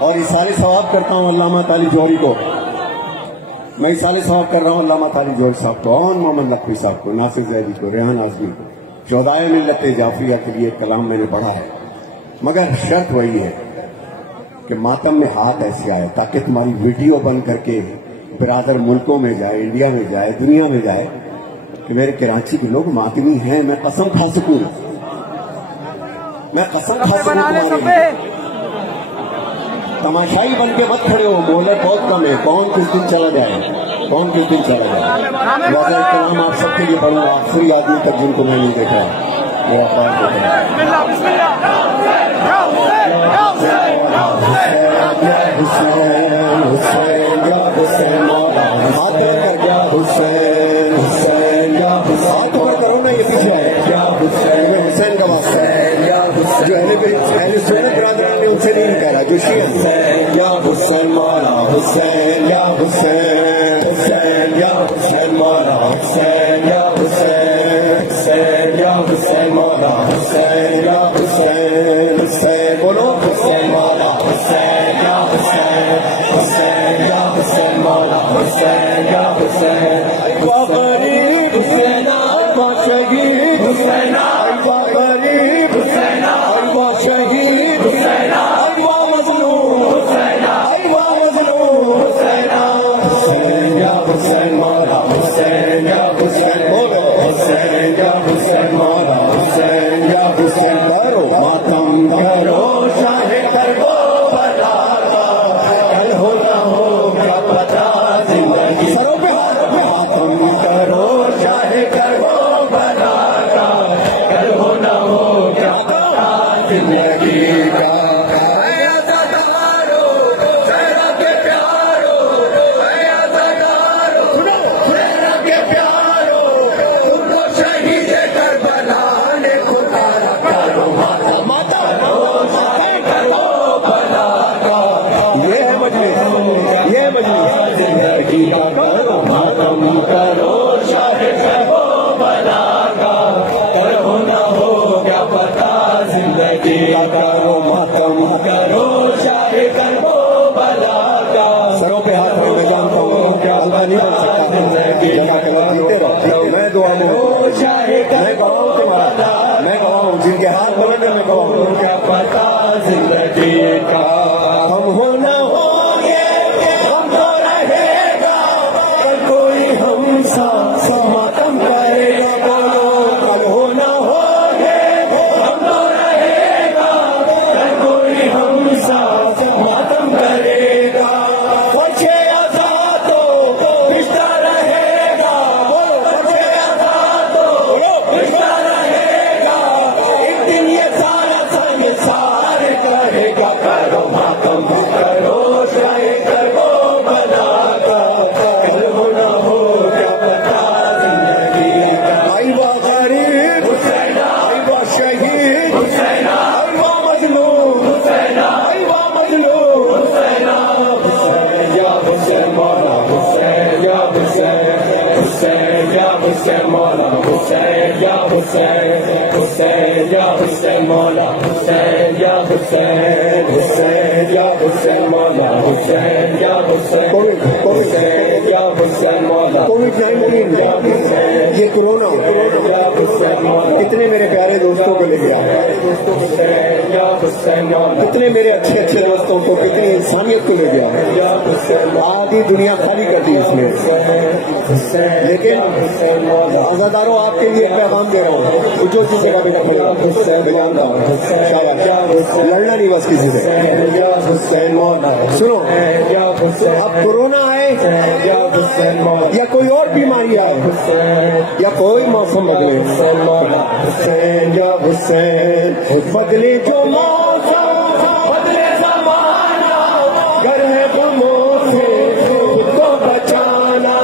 اور اِسارِ ثواب کرتا ہوں علامہ تعالی جوہری کو. میں اِسارِ ثواب کر رہا ہوں علامہ تعالی جوہری صاحب کو، اون محمد نقوی صاحب کو، ناصر زیدی کو، ریحان اعظمی کو. شہدائے ملت جعفریہ کے لیے کلام میں نے پڑھا ہے، مگر شرط وہی ہے کہ ماتم میں ہاتھ ایسے آئے تاکہ تمہاری ویڈیو بن کر کے برادر ملکوں میں جائے، انڈیا میں جائے، دنیا میں جائے کہ میرے کراچی کے لوگ ماتمی ہیں. میں قسم کھا سکوں، میں قسم کھا سکوں تمہارے لیے. تماشائی بن کے مت کھڑے ہو، مہلت بہت کم ہے. کون کس دن چلا جائے، کون کس دن چلا جائے. لہٰذا کلام آپ سب کے لیے پڑھوں گا، آخری آدمی تک جن کو میں نہیں دیکھا ہے. میرا پاس حسین کا واسطہ ہے جو اہل سنت برادران نے ان سے نہیں کہہ رہا، جو شیعہ یا حسین مولا حسین یا حسین حسین یا حسین مولا حسین یا حسین حسین یا حسین مولا حسین یا حسین حسین بولو حسین مولا حسین یا حسین حسین یا حسین مولا حسین یا حسین غریب حسین شہید حسین غریب حسین شہید حسین مظلوم حسین مظلوم حسین حسین یا حسین مولا حسین یا حسین بولو حسین یا حسین مولا حسین یا حسین کرو ماتم کرو شاہ کرو بلا کل ہو نہ ہو کیا پتا زندگی ماتم کرو شاہ کرو بلا کل ہو نہ ہو کیا پتا زندگی کا. سروں پہ ہاتھ رکھو، میں جانتا ہوں کہ اللہ نہیں بن سکتا، میں دعا میں گواہ تمہارا، میں گواہ ہوں جن کے ہاتھ بلند ہیں، میں گواہ ہوں. کیا پتا زندگی کا ہم ہونا ہو ہم تو رہے گا، کوئی ہم سا ماتم کرے گا. بولو کل ہونا ہو ہم تو رہے گا، کوئی ہم سا ماتم کرے گا. حسین مولا حسین یا حسین حسین یا حسین مولا حسین یا حسین حسین یا حسین مولا کووڈ-19 یہ کورونا کتنے میرے پیارے دوستوں کو لے گیا، کتنے میرے اچھے اچھے دوستوں کو، کتنی انسانیت کو لے گیا. آدھی دنیا خالی کر دی اس نے. لیکن عزاداروں آپ کے لیے پیغام دے رہا ہوں، جو جس جگہ پہ رکھے جانتا ہوں لڑنا نہیں بس کسی سے. سنو، اب کورونا آئے یا کوئی اور بیماری آئے یا کوئی موسم بدلے، حسین یا حسین بدلے جو موسم بدلے زمانہ، گر ہے غموں سے خود کو بچانا.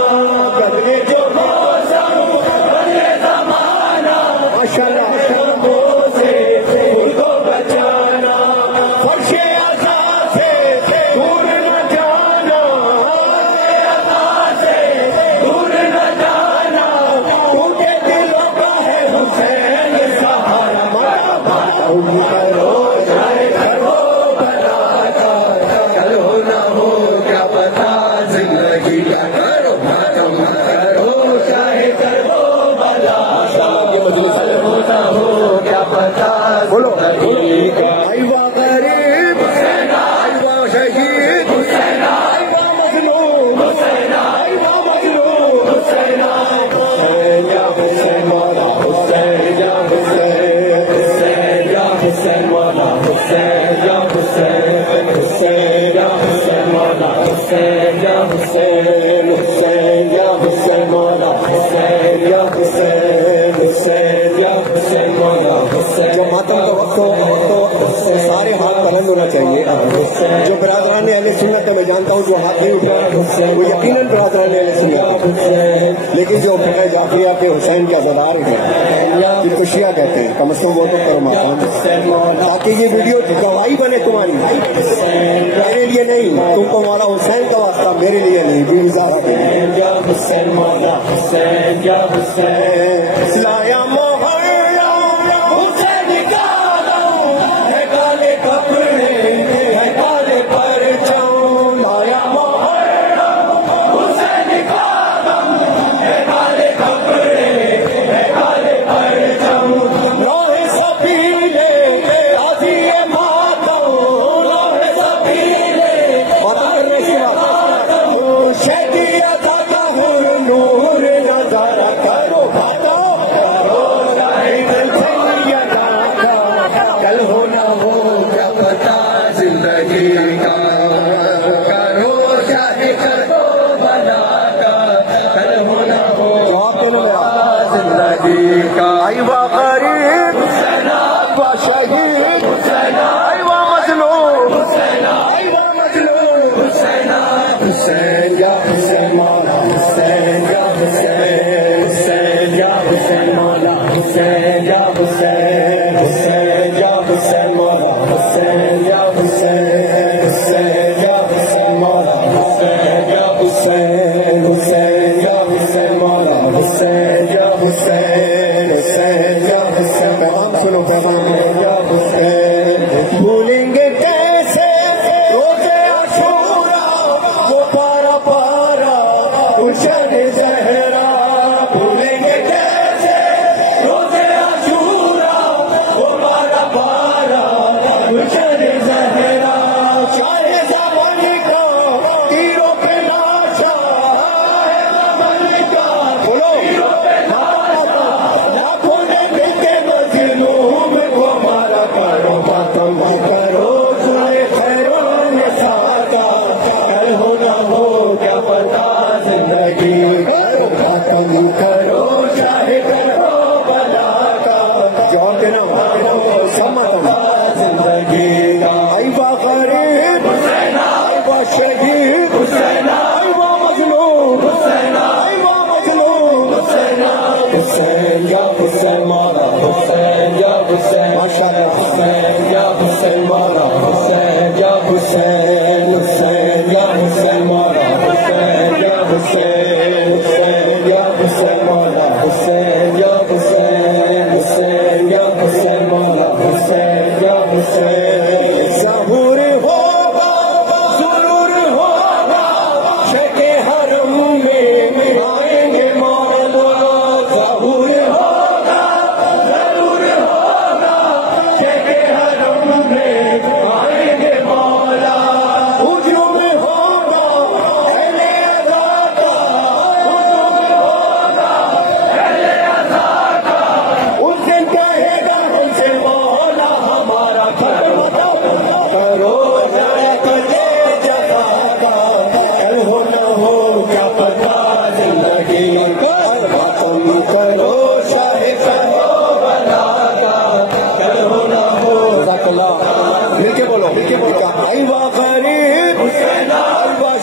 بدلے جو موسم بدلے زمانہ، ماشاء اللہ غموں سے خود کو بچانا. فرش عزا سے دور نہ جانا، دور نہ جانا، ٹوٹے دلوں کا ہے حسین سہارا. کرو حسین یا حسین مولا حسین یا حسین حسین یا حسین مولا حسین یا حسین حسین یا حسین مولا حسین. جو ماتم کا وقت ہو سارے ہاتھ بلند ہونا چاہیے. جو برادران اہل سنت میں جانتا ہوں جو ہاتھ نہیں اٹھا وہ یقیناً برادران اہل سنت، لیکن جو فرقہ جعفریہ کے حسین کے عزادار ہیں جن کو شیعہ کہتے ہیں کم از کم وہ تو کرو ماتم، تاکہ یہ ویڈیو گواہی بنے تمہاری، میرے لیے نہیں، تم کو مولا حسین کا واسطہ، میرے لیے نہیں. بھی اظہار حسین یا حسین مولا حسین یا حسین لایا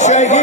شہید